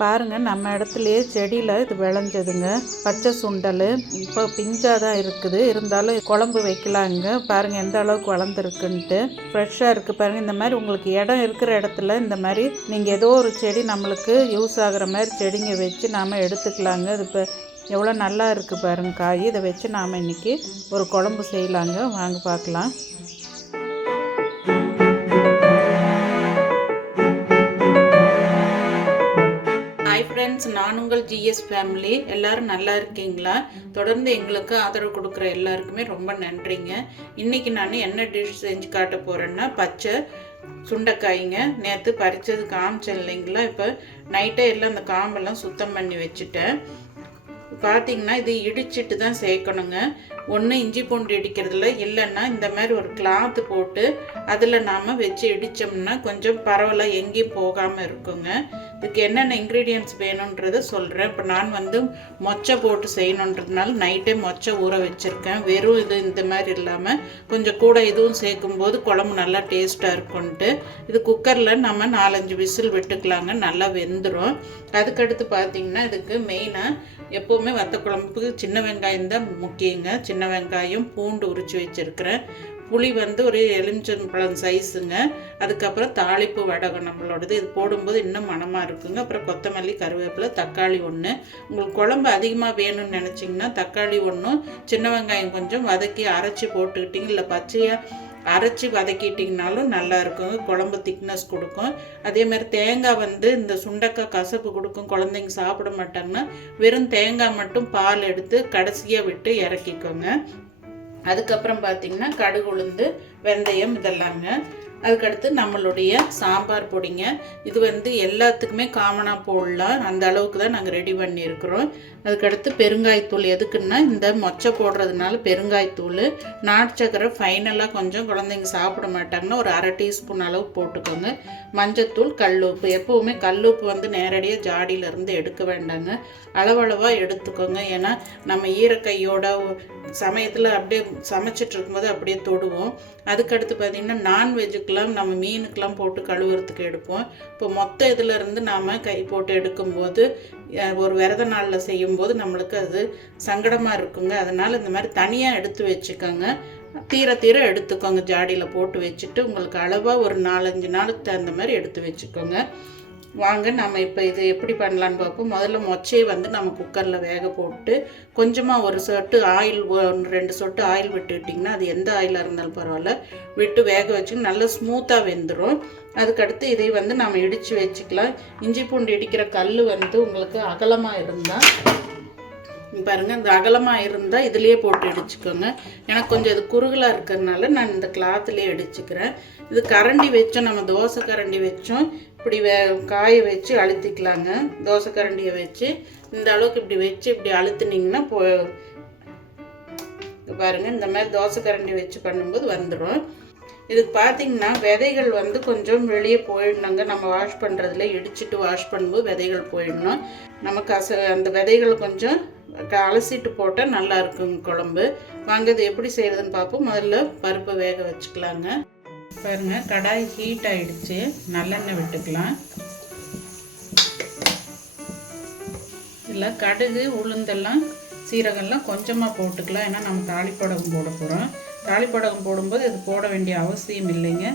பாருங்க நம்ம இடத்துலையே செடியில் இது விளைஞ்சதுங்க. பச்சை சுண்டல் இப்போ பிஞ்சாக தான் இருக்குது. இருந்தாலும் குழம்பு வைக்கலாங்க பாருங்கள் எந்த அளவுக்கு வளர்ந்துருக்குன்ட்டு. ஃப்ரெஷ்ஷாக இருக்குது பாருங்கள் இந்த மாதிரி உங்களுக்கு இடம் இருக்கிற இடத்துல இந்த மாதிரி நீங்கள் ஏதோ ஒரு செடி நம்மளுக்கு யூஸ் ஆகுற மாதிரி செடிங்க வச்சு நாம் எடுத்துக்கலாங்க. இது இப்போ எவ்வளோ நல்லா இருக்குது பாருங்க காய். இதை வச்சு நாம் இன்றைக்கி ஒரு குழம்பு செய்யலாங்க. வாங்க பார்க்கலாம். டிஎஸ் ஃபேமிலி எல்லாரும் நல்லா இருக்கீங்களா? தொடர்ந்து எங்களுக்கு ஆதரவு கொடுக்குற எல்லாருக்குமே ரொம்ப நன்றிங்க. இன்றைக்கி நான் என்ன டிஷ் செஞ்சு காட்ட போகிறேன்னா பச்சை சுண்டைக்காய்ங்க. நேற்று பறித்தது காமிச்சேன் இல்லைங்களா? இப்போ நைட்டே எல்லாம் அந்த காம்பெல்லாம் சுத்தம் பண்ணி வச்சுட்டேன். பார்த்தீங்கன்னா இது இடிச்சிட்டு தான் சேர்க்கணுங்க. ஒன்று இஞ்சி பூண்டு இடிக்கிறதுல இல்லைன்னா இந்த மாதிரி ஒரு கிளாத்து போட்டு அதில் நாம் வச்சு இடித்தோம்னா கொஞ்சம் பரவலாக எங்கேயும் போகாமல் இருக்குங்க. இதுக்கு என்னென்ன இன்க்ரீடியன்ட்ஸ் வேணுன்றதை சொல்கிறேன் இப்போ நான் வந்து மொச்சை போட்டு செய்யணுன்றதுனால நைட்டே மொச்சை ஊற வச்சுருக்கேன். வெறும் இது இந்த மாதிரி இல்லாமல் கொஞ்சம் கூட இதுவும் சேர்க்கும்போது குழம்பு நல்லா டேஸ்ட்டாக இருக்கும்ன்ட்டு. இது குக்கரில் நம்ம நாலஞ்சு விசில் விட்டுக்கலாங்க நல்லா வெந்துடும் அதுக்கடுத்து பார்த்திங்கன்னா இதுக்கு மெயினாக எப்போவுமே வத்த குழம்புக்கு சின்ன வெங்காயம் தான் முக்கியங்க. சின்ன வெங்காயம் பூண்டு உரித்து வச்சுருக்கிறேன். புளி வந்து ஒரு எலுமிச்சம்பழம் சைஸுங்க அதுக்கப்புறம் தாளிப்பு வடகம் நம்மளோடது. இது போடும்போது இன்னும் மணமாக இருக்குங்க. அப்புறம் கொத்தமல்லி கருவேப்பிலை தக்காளி ஒன்று உங்களுக்கு குழம்பு அதிகமாக வேணும்னு நினச்சிங்கன்னா தக்காளி ஒன்றும் சின்ன வெங்காயம் கொஞ்சம் வதக்கி அரைச்சி போட்டுக்கிட்டிங்க. இல்லை பச்சையாக அரைச்சி வதக்கிட்டிங்கனாலும் நல்லா குழம்பு திக்னஸ் கொடுக்கும். அதே மாதிரி தேங்காய் வந்து இந்த சுண்டக்காய் கசப்பு கொடுக்கும். குழந்தைங்க சாப்பிட மாட்டாங்கன்னா வெறும் தேங்காய் மட்டும் பால் எடுத்து கடைசியாக விட்டு இறக்கிக்கோங்க. அதுக்கப்புறம் பார்த்தீங்கன்னா கடுகு உளுந்து வெந்தயம் இதெல்லாங்க. அதுக்கடுத்து நம்மளுடைய சாம்பார் பொடிங்க. இது வந்து எல்லாத்துக்குமே காமனாக போடலாம். அந்த அளவுக்கு தான் நாங்கள் ரெடி பண்ணியிருக்கிறோம். அதுக்கடுத்து பெருங்காயத்தூள். எதுக்குன்னா இந்த மொச்சை போடுறதுனால பெருங்காயத்தூள். நாட்டு சக்கரை ஃபைனலாக கொஞ்சம் குழந்தைங்க சாப்பிட மாட்டாங்கன்னா ஒரு அரை டீஸ்பூன் அளவு போட்டுக்கோங்க. மஞ்சத்தூள் கல்லுப்பு. எப்போவுமே கல்லுப்பு வந்து நேரடியாக ஜாடியிலேருந்து எடுக்க வேண்டாங்க. அளவளவாக எடுத்துக்கோங்க. ஏன்னா நம்ம ஈரக்கையோட சமயத்தில் அப்படியே சமைச்சிட்டு இருக்கும்போது அப்படியே தொடுவோம். அதுக்கடுத்து பார்த்திங்கன்னா இதுக்கெல்லாம் நம்ம மீனுக்கெல்லாம் போட்டு கழுவுறதுக்கு எடுப்போம். இப்போ மொத்த இதில் இருந்து நாம் கை போட்டு எடுக்கும்போது ஒரு விரத நாளில் செய்யும்போது நம்மளுக்கு அது சங்கடமாக இருக்குங்க. அதனால் இந்த மாதிரி தனியாக எடுத்து வச்சுக்கோங்க. தீர தீர எடுத்துக்கோங்க. ஜாடியில் போட்டு வச்சுட்டு உங்களுக்கு அளவாக ஒரு நாலஞ்சு நாளுக்கு தகுந்த மாதிரி எடுத்து வச்சுக்கோங்க. வாங்க நம்ம இப்போ இது எப்படி பண்ணலான்னு பார்ப்போம். முதல்ல மொச்சையை வந்து நம்ம குக்கரில் வேக போட்டு கொஞ்சமாக ஒரு சொட்டு ஆயில் ரெண்டு சொட்டு ஆயில் விட்டுக்கிட்டிங்கன்னா அது எந்த ஆயிலாக இருந்தாலும் பரவாயில்ல. விட்டு வேக வச்சு நல்லா ஸ்மூத்தாக வெந்துடும் அதுக்கடுத்து இதை வந்து நம்ம இடித்து வச்சுக்கலாம். இஞ்சி பூண்டு இடிக்கிற கல் வந்து உங்களுக்கு அகலமாக இருந்தால் பாருங்கள் இந்த அகலமாக இருந்தால் இதுலேயே போட்டு இடிச்சுக்கோங்க. எனக்கு கொஞ்சம் இது குறுகலாக இருக்கிறதுனால நான் இந்த கிளாத்துலேயே இடிச்சுக்கிறேன். இது கரண்டி வச்சோம் நம்ம தோசை கரண்டி வச்சோம். இப்படி வே காய வச்சு அழுத்திக்கலாங்க. தோசை கரண்டியை வச்சு இந்த அளவுக்கு இப்படி வச்சு இப்படி அழுத்துனீங்கன்னா போ பாருங்கள் இந்த மாதிரி தோசை கரண்டி வச்சு பண்ணும்போது வந்துடும். இதுக்கு பார்த்தீங்கன்னா விதைகள் வந்து கொஞ்சம் வெளியே போயிடணுங்க. நம்ம வாஷ் பண்ணுறதுல இடிச்சிட்டு வாஷ் பண்ணும்போது விதைகள் போயிடணும். நமக்கு அச அந்த விதைகள் கொஞ்சம் அலசிட்டு போட்டால் நல்லா இருக்குங்க குழம்பு. வாங்க இது எப்படி செய்கிறதுன்னு பார்ப்போம். முதல்ல பருப்பை வேக வச்சுக்கலாங்க. பாருங்கள் கடாய் ஹீட் ஆகிடுச்சு நல்லெண்ணெய் விட்டுக்கலாம். இல்லை கடுகு உளுந்தெல்லாம் சீரகம்லாம் கொஞ்சமாக போட்டுக்கலாம். ஏன்னா நம்ம தாளிப்படகம் போட போகிறோம் தாளிப்படகம் போடும்போது இது போட வேண்டிய அவசியம் இல்லைங்க.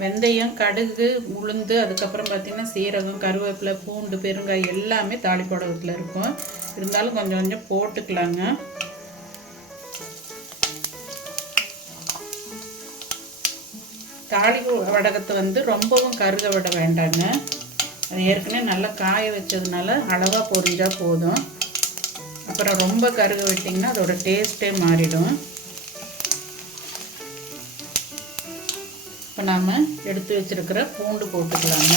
வெந்தயம் கடுகு உளுந்து அதுக்கப்புறம் பார்த்திங்கன்னா சீரகம் கருவேப்பிலை பூண்டு பெருங்காய் எல்லாமே தாளிப்படகத்தில் இருக்கும். இருந்தாலும் கொஞ்சம் கொஞ்சம் போட்டுக்கலாங்க. தாளி வடகத்தை வந்து ரொம்பவும் கருக விட வேண்டாங்க. அது ஏற்கனவே நல்லா காய வச்சதுனால அளவாக பொரிஞ்சால் போதும். அப்புறம் ரொம்ப கருக விட்டிங்கன்னா அதோட டேஸ்ட்டே மாறிடும். இப்போ நாம் எடுத்து வச்சுருக்கிற பூண்டு போட்டுக்கலாங்க.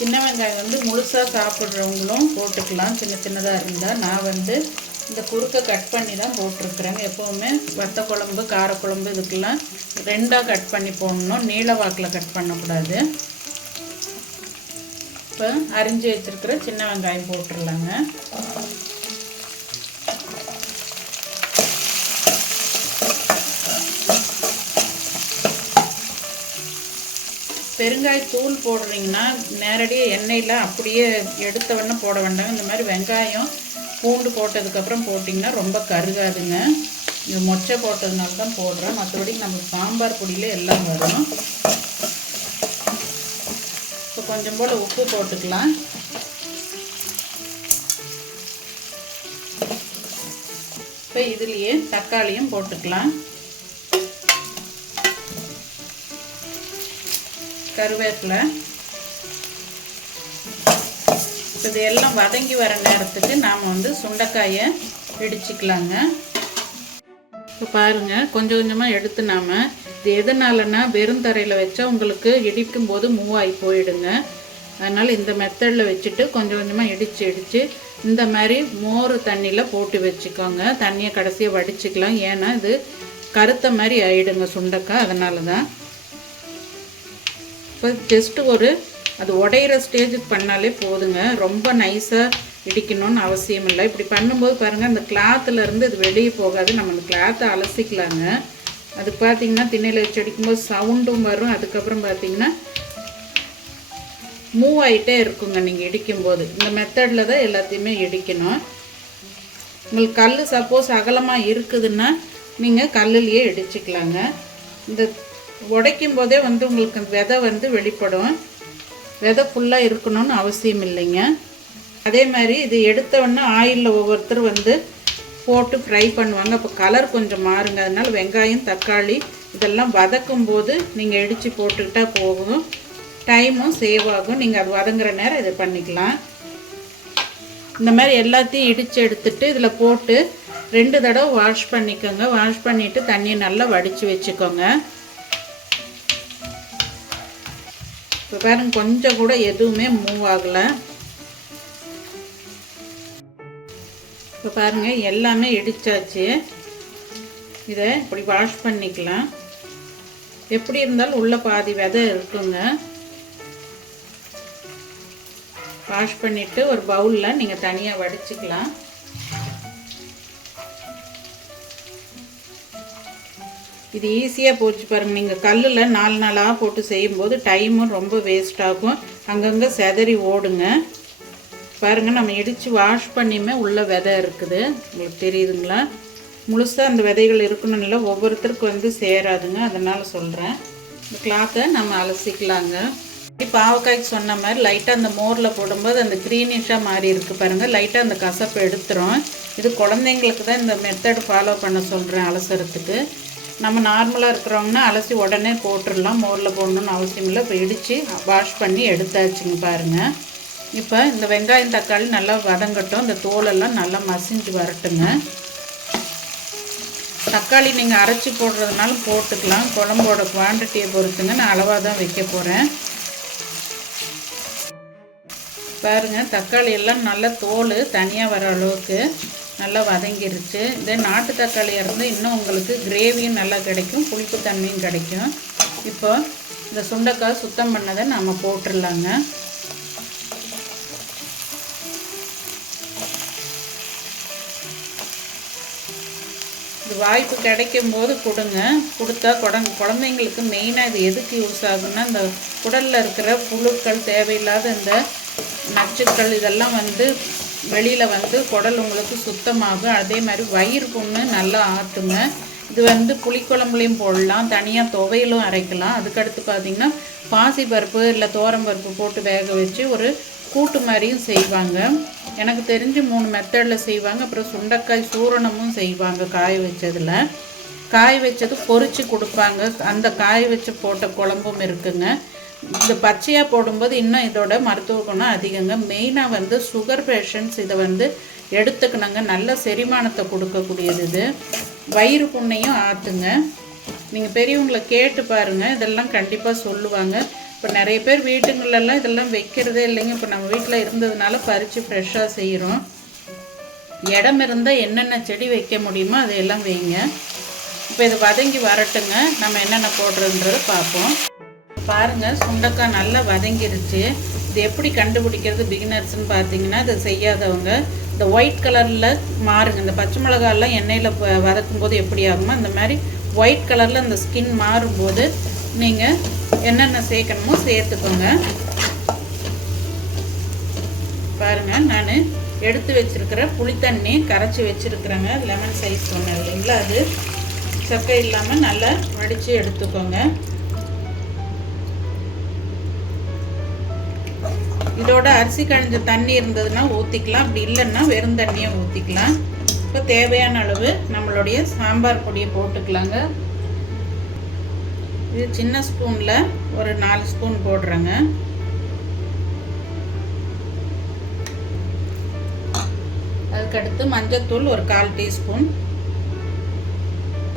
சின்ன வெங்காயம் வந்து முழுசாக சாப்பிட்றவங்களும் போட்டுக்கலாம். சின்ன சின்னதாக இருந்தால் நான் வந்து இந்த குறுக்கை கட் பண்ணி தான் போட்டிருக்குறேங்க எப்போவுமே வத்த குழம்பு காரக்குழம்பு இதுக்கெல்லாம் ரெண்டாக கட் பண்ணி போடணும். நீள வாக்கில் கட் பண்ணக்கூடாது. இப்போ அரிஞ்சு வச்சுருக்கிற சின்ன வெங்காயம் போட்டுடலாங்க. பெருங்காயத்தூள் போடுறீங்கன்னா நேரடியாக எண்ணெயில் அப்படியே எடுத்தவொடனே போட வேண்டாம். இந்த மாதிரி வெங்காயம் பூண்டு போட்டதுக்கப்புறம் போட்டிங்கன்னா ரொம்ப கருகாதுங்க. இது மொச்சை போட்டதுனால தான் போடுறோம் மற்றபடி நம்ம சாம்பார் பொடியில் எல்லாம் வரும். இப்போ கொஞ்சம் போல் உப்பு போட்டுக்கலாம். இப்போ இதுலேயே தக்காளியும் போட்டுக்கலாம். கருவேப்பிலை. இது எல்லாம் வதங்கி வர நேரத்துக்கு நாம் வந்து சுண்டைக்காயை இடிச்சிக்கலாங்க. இப்போ பாருங்கள் கொஞ்சம் கொஞ்சமாக எடுத்து நாம் இது எதனாலன்னா வெறும் தரையில் வச்சா உங்களுக்கு இடிக்கும் போது மூவ் ஆகி போயிடுங்க. அதனால் இந்த மெத்தடில் வச்சுட்டு கொஞ்சம் கொஞ்சமாக இடித்து இடித்து இந்த மாதிரி மோர் தண்ணியில் போட்டு வச்சுக்கோங்க. தண்ணியை கடைசியாக வடிச்சுக்கலாம். ஏன்னா இது கருத்த மாதிரி ஆயிடுங்க சுண்டைக்காய் அதனால தான் இப்போ ஜஸ்ட்டு ஒரு அது உடையிற ஸ்டேஜுக்கு பண்ணாலே போதுங்க. ரொம்ப நைஸாக இடிக்கணும்னு அவசியம் இல்லை. இப்படி பண்ணும்போது பாருங்கள் அந்த கிளாத்துலேருந்து இது வெளியே போகாது. நம்ம அந்த கிளாத்தை அலசிக்கலாங்க. அது பார்த்தீங்கன்னா திண்ணையில் வச்சு அடிக்கும்போது சவுண்டும் வரும். அதுக்கப்புறம் பார்த்தீங்கன்னா மூவ் ஆகிட்டே இருக்குங்க நீங்கள் இடிக்கும்போது. இந்த மெத்தடில் தான் எல்லாத்தையுமே இடிக்கணும். உங்களுக்கு கல் சப்போஸ் அகலமாக இருக்குதுன்னா நீங்கள் கல்லுலேயே இடிச்சுக்கலாங்க. இந்த உடைக்கும் போதே வந்து உங்களுக்கு விதை வந்து வெளிப்படும். விதை ஃபுல்லாக இருக்கணும்னு அவசியம் இல்லைங்க. அதே மாதிரி இது எடுத்தவொடனே ஆயிலில் ஒவ்வொருத்தர் வந்து போட்டு ஃப்ரை பண்ணுவாங்க. அப்போ கலர் கொஞ்சம் மாறுங்க. அதனால் வெங்காயம் தக்காளி இதெல்லாம் வதக்கும் போது நீங்கள் இடித்து போட்டுக்கிட்டால் போகும் டைமும் சேவ் ஆகும். நீங்கள் அது வதங்குற நேரம் இதை பண்ணிக்கலாம். இந்த மாதிரி எல்லாத்தையும் இடித்து எடுத்துட்டு இதில் போட்டு ரெண்டு தடவை வாஷ் பண்ணிக்கோங்க. வாஷ் பண்ணிவிட்டு தண்ணியை நல்லா வடித்து வச்சுக்கோங்க. இப்போ பாருங்க கொஞ்சம் கூட எதுவுமே மூவ் ஆகலை. இப்போ பாருங்கள் எல்லாமே இடித்தாச்சு இதை இப்படி வாஷ் பண்ணிக்கலாம். எப்படி இருந்தாலும் உள்ளே பாதி விதை இருக்குங்க. வாஷ் பண்ணிவிட்டு ஒரு பவுலில் நீங்கள் தனியாக வடிச்சுக்கலாம். இது ஈஸியாக போச்சு பாருங்கள் நீங்கள் கல்லில் நாலு நாளாக போட்டு செய்யும்போது டைமும் ரொம்ப வேஸ்ட் ஆகும். அங்கங்கே செதறி ஓடுங்க. பாருங்கள் நம்ம இடித்து வாஷ் பண்ணியுமே உள்ள விதை இருக்குது. உங்களுக்கு தெரியுதுங்களா? முழுசாக அந்த விதைகள் இருக்கணும் இல்லை ஒவ்வொருத்தருக்கு வந்து சேராதுங்க. அதனால் சொல்கிறேன் இந்த கிளாத்தை நம்ம அலசிக்கலாங்க. பாவக்காய்க்கு சொன்ன மாதிரி லைட்டாக அந்த மோரில் போடும்போது அந்த க்ரீனிஷாக மாறி இருக்குது பாருங்கள் லைட்டாக அந்த கசப்பை எடுத்துரும். இது குழந்தைங்களுக்கு தான் இந்த மெத்தட் ஃபாலோ பண்ண சொல்கிறேன் அலசுறதுக்கு. நம்ம நார்மலாக இருக்கிறவங்கன்னா அலசி உடனே போட்டுடலாம். மோரில் போடணுன்னு அவசியம் இல்லை. இப்போ இடித்து வாஷ் பண்ணி எடுத்தாச்சுங்க பாருங்கள் இப்போ இந்த வெங்காயம் தக்காளி நல்லா வதங்கட்டும். இந்த தோலெல்லாம் நல்லா மசிஞ்சு வரட்டுங்க. தக்காளி நீங்கள் அரைச்சி போடுறதுனால போட்டுக்கலாம். குழம்போட குவான்டிட்டியை பொறுத்துங்க. நான் அளவாக தான் வைக்க போகிறேன் பாருங்கள் தக்காளி எல்லாம் நல்லா தோல் தனியாக வர அளவுக்கு. நல்லா வதங்கிருச்சு. இந்த நாட்டு தக்காளியாக இருந்து இன்னும் உங்களுக்கு கிரேவியும் நல்லா கிடைக்கும் புளிப்பு தன்மையும் கிடைக்கும். இப்போ இந்த சுண்டைக்காய் சுத்தம் பண்ணதை நம்ம போட்டுடலாங்க இது வாய்ப்பு கிடைக்கும் போது கொடுங்க. கொடுத்தா குழந் குழந்தைங்களுக்கு மெயினாக இது எதுக்கு யூஸ் ஆகுன்னா இந்த குடலில் இருக்கிற புழுக்கள் தேவையில்லாத இந்த நச்சுக்கள் இதெல்லாம் வந்து வெளியில் வந்து குடல் உங்களுக்கு சுத்தமாகும். அதே மாதிரி வயிறு புண்ணு நல்லா ஆற்றுங்க இது வந்து புளிக்குழம்புலையும் போடலாம். தனியாக துவையிலும் அரைக்கலாம். அதுக்கடுத்து பார்த்திங்கன்னா பாசி பருப்பு இல்லை தோரம் பருப்பு போட்டு வேக வச்சு ஒரு கூட்டு மாதிரியும் செய்வாங்க. எனக்கு தெரிஞ்சு மூணு மெத்தடில் செய்வாங்க. அப்புறம் சுண்டைக்காய் சூரணமும் செய்வாங்க காய வச்சதில். காய வச்சது பொறிச்சு கொடுப்பாங்க. அந்த காய வச்சு போட்ட குழம்பும் இருக்குங்க. இந்த பச்சையாக போடும்போது இன்னும் இதோட மருத்துவ குணம் அதிகங்க. மெயினாக வந்து சுகர் பேஷண்ட்ஸ் இதை வந்து எடுத்துக்கணுங்க. நல்ல செரிமானத்தை கொடுக்கக்கூடியது இது. வயிறு புண்ணையும் ஆற்றுங்க நீங்கள் பெரியவங்களை கேட்டு பாருங்கள் இதெல்லாம் கண்டிப்பாக சொல்லுவாங்க. இப்போ நிறைய பேர் வீட்டுங்களெல்லாம் இதெல்லாம் வைக்கிறதே இல்லைங்க. இப்போ நம்ம வீட்டில் இருந்ததுனால பறித்து ஃப்ரெஷ்ஷாக செய்கிறோம் இடம் இருந்தால் என்னென்ன செடி வைக்க முடியுமோ அதையெல்லாம் வைங்க. இப்போ இது வதங்கி வரட்டுங்க. நம்ம என்னென்ன போடுறதுன்றதை பார்ப்போம். பாருங்கள் சுண்டக்காய் நல்லா வதங்கிருச்சு. இது எப்படி கண்டுபிடிக்கிறது பிகினர்ஸ்னு பார்த்தீங்கன்னா இதை செய்யாதவங்க இந்த ஒயிட் கலரில் மாறுங்க. இந்த பச்சை மிளகாலாம் எண்ணெயில் வதக்கும் போது எப்படி ஆகுமோ அந்த மாதிரி ஒயிட் கலரில் அந்த ஸ்கின் மாறும்போது நீங்கள் என்னென்ன சேர்க்கணுமோ சேர்த்துக்கோங்க. பாருங்கள் நான் எடுத்து வச்சுருக்கிற புளித்தண்ணி கரைச்சி வச்சுருக்குறேங்க. லெமன் சைஸ் சொன்னேன் இல்லைங்களா அது? சக்கை இல்லாமல் நல்லா வடித்து எடுத்துக்கோங்க. இதோட அரிசி கழிஞ்ச தண்ணி இருந்ததுன்னா ஊற்றிக்கலாம் அப்படி இல்லைன்னா வெறும் தண்ணியை ஊற்றிக்கலாம் இப்போ தேவையான அளவு நம்மளுடைய சாம்பார் பொடியை போட்டுக்கலாங்க. இது சின்ன ஸ்பூனில் ஒரு நாலு ஸ்பூன் போடுறேங்க. அதுக்கடுத்து மஞ்சத்தூள் ஒரு கால் டீஸ்பூன்.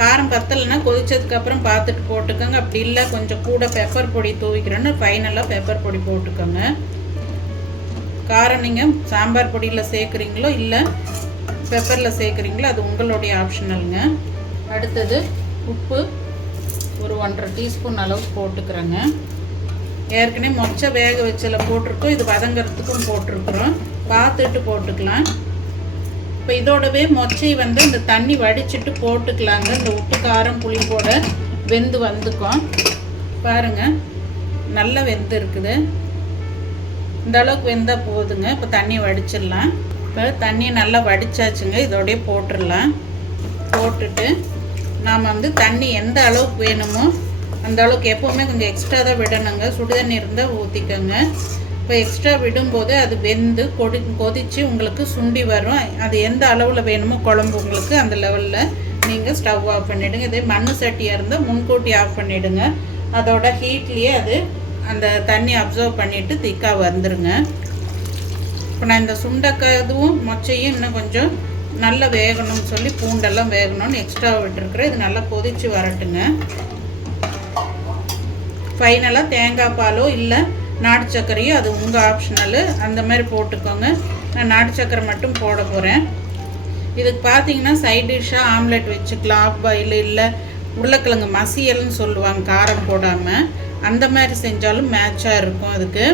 காரம் பத்தலைன்னா கொதிச்சதுக்கப்புறம் பார்த்துட்டு போட்டுக்கோங்க. அப்படி இல்லை கொஞ்சம் கூட பெப்பர் பொடி தூவிக்கிறேன்னு ஃபைனலாக பெப்பர் பொடி போட்டுக்கோங்க. காரம் நீங்கள் சாம்பார் பொடியில் சேர்க்குறீங்களோ இல்லை பெப்பரில் சேர்க்குறீங்களோ அது உங்களுடைய ஆப்ஷனலுங்க அடுத்தது உப்பு ஒரு ஒன்றரை டீஸ்பூன் அளவு போட்டுக்கிறேங்க. ஏற்கனவே மொச்சை வேக வச்சில் போட்டிருக்கோம். இது வதங்கிறதுக்கும் போட்டிருக்குறோம். பார்த்துட்டு போட்டுக்கலாம். இப்போ இதோடவே மொச்சை வந்து இந்த தண்ணி வடிச்சிட்டு போட்டுக்கலாங்க. இந்த உப்பு காரம் புளிப்போட வெந்து வந்துக்கும். பாருங்கள் நல்லா வெந்து இருக்குது இந்த அளவுக்கு வெந்தால் போதுங்க. இப்போ தண்ணி வடிச்சிடலாம். இப்போ தண்ணியை நல்லா வடித்தாச்சுங்க இதோடய போட்டுடலாம். போட்டுட்டு நாம் வந்து தண்ணி எந்த அளவுக்கு வேணுமோ அந்த அளவுக்கு எப்போவுமே கொஞ்சம் எக்ஸ்ட்ரா தான் விடணுங்க. சுடுதண்ணி இருந்தால் ஊற்றிக்கோங்க இப்போ எக்ஸ்ட்ரா விடும்போது அது வெந்து கொடி கொதித்து உங்களுக்கு சுண்டி வரும். அது எந்த அளவில் வேணுமோ குழம்பு உங்களுக்கு அந்த லெவலில் நீங்கள் ஸ்டவ் ஆஃப் பண்ணிவிடுங்க இதே மண் சட்டியாக இருந்தால் முன்கூட்டி ஆஃப் பண்ணிவிடுங்க அதோட ஹீட்லேயே அது அந்த தண்ணி அப்சர்வ் பண்ணிவிட்டு திக்காக வந்துடுங்க இப்போ நான் இந்த சுண்டக்காய் இதுவும் மொச்சையும் இன்னும் கொஞ்சம் நல்லா வேகணும்னு சொல்லி பூண்டெல்லாம் வேகணும்னு எக்ஸ்ட்ரா விட்டுருக்குறேன். இது நல்லா கொதித்து வரட்டுங்க. ஃபைனலாக தேங்காய் பாலோ இல்லை நாட்டு சர்க்கரையோ அது உங்கள் ஆப்ஷனலு அந்த மாதிரி போட்டுக்கோங்க. நான் நாட்டு சர்க்கரை மட்டும் போட போகிறேன் இதுக்கு பார்த்தீங்கன்னா சைட் டிஷ்ஷாக ஆம்லெட் வச்சுக்கலாம் ஆஃப் பாயில் இல்லை. உருளைக்கிழங்கு மசியல்னு சொல்லுவாங்க காரம் போடாமல் அந்த மாதிரி செஞ்சாலும் மேட்சாக இருக்கும் அதுக்கு.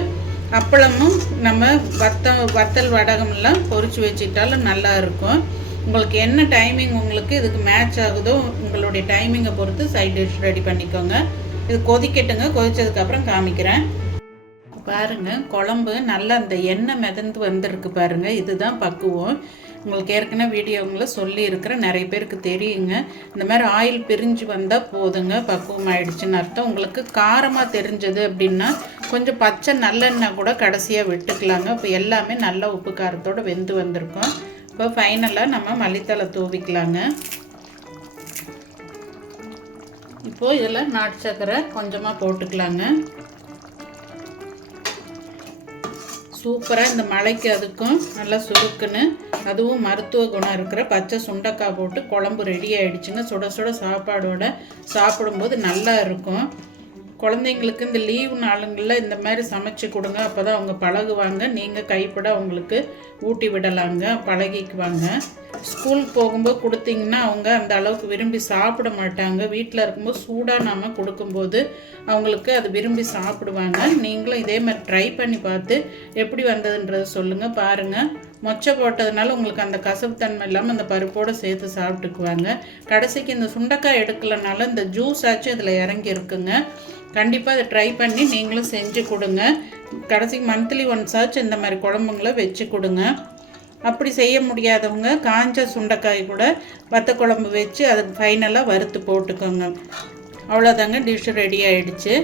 அப்பளமும் நம்ம வத்த வத்தல் வடகம்லாம் பொறிச்சு வச்சுக்கிட்டாலும் நல்லா இருக்கும். உங்களுக்கு என்ன டைமிங் உங்களுக்கு இதுக்கு மேட்ச் ஆகுதோ உங்களுடைய டைமிங்கை பொறுத்து சைட் டிஷ் ரெடி பண்ணிக்கோங்க. இது கொதிக்கட்டுங்க. கொதிச்சதுக்கப்புறம் காமிக்கிறேன். பாருங்கள் குழம்பு நல்லா அந்த எண்ணெய் மிதந்து வந்திருக்கு பாருங்கள் இதுதான் பக்குவம். உங்களுக்கு ஏற்கனவே வீடியோங்களை சொல்லி நிறைய பேருக்கு தெரியுங்க. இந்த மாதிரி ஆயில் பிரிஞ்சு வந்தால் போதுங்க. பக்குவம் ஆயிடுச்சுன்னு அர்த்தம். உங்களுக்கு காரமாக தெரிஞ்சது அப்படின்னா கொஞ்சம் பச்சை நல்லெண்ணெய் கூட கடைசியாக விட்டுக்கலாங்க. இப்போ எல்லாமே நல்ல உப்பு காரத்தோடு வெந்து வந்திருக்கோம். இப்போ ஃபைனலாக நம்ம மல்லித்தலை தூவிக்கலாங்க. இப்போது இதில் நாட்டு சக்கரை கொஞ்சமாக போட்டுக்கலாங்க. சூப்பராக இந்த மழைக்கு அதுக்கும் நல்லா சுருக்குன்னு அதுவும் மருத்துவ குணம் இருக்கிற பச்சை சுண்டக்காய் போட்டு குழம்பு ரெடி ஆகிடுச்சுங்க சுட சுட சாப்பாடோட சாப்பிடும்போது நல்லா இருக்கும். குழந்தைங்களுக்கு இந்த லீவு நாளுங்களில் இந்த மாதிரி சமைச்சு கொடுங்க. அப்போ தான் அவங்க பழகுவாங்க. நீங்கள் கைப்பட அவங்களுக்கு ஊட்டி விடலாங்க. பழகிக்குவாங்க. ஸ்கூல் போகும்போது கொடுத்தீங்கன்னா அவங்க அந்த அளவுக்கு விரும்பி சாப்பிட மாட்டாங்க. வீட்டில் இருக்கும்போது சூடாக நாம் கொடுக்கும்போது அவங்களுக்கு அது விரும்பி சாப்பிடுவாங்க. நீங்களும் இதே மாதிரி ட்ரை பண்ணி பார்த்து எப்படி வந்ததுன்றதை சொல்லுங்கள் பாருங்கள் மொச்சை போட்டதுனால உங்களுக்கு அந்த கசப்புத்தன்மை இல்லாமல் அந்த பருப்போடு சேர்த்து சாப்பிட்டுக்குவாங்க. கடைசிக்கு இந்த சுண்டைக்காய் எடுக்கலனால இந்த ஜூஸ் ஆச்சும் இதில் இறங்கி இருக்குங்க கண்டிப்பாக அதை ட்ரை பண்ணி நீங்களும் செஞ்சு கொடுங்க. கடைசிக்கு மந்த்லி ஒன்ஸ் ஆச்சு இந்த மாதிரி குழம்புங்களை வச்சு கொடுங்க. அப்படி செய்ய முடியாதவங்க காஞ்ச சுண்டைக்காய் கூட வத்த குழம்பு வச்சு அதுக்கு ஃபைனலாக வறுத்து போட்டுக்கோங்க. அவ்வளோதாங்க டிஷ் ரெடி ஆகிடுச்சு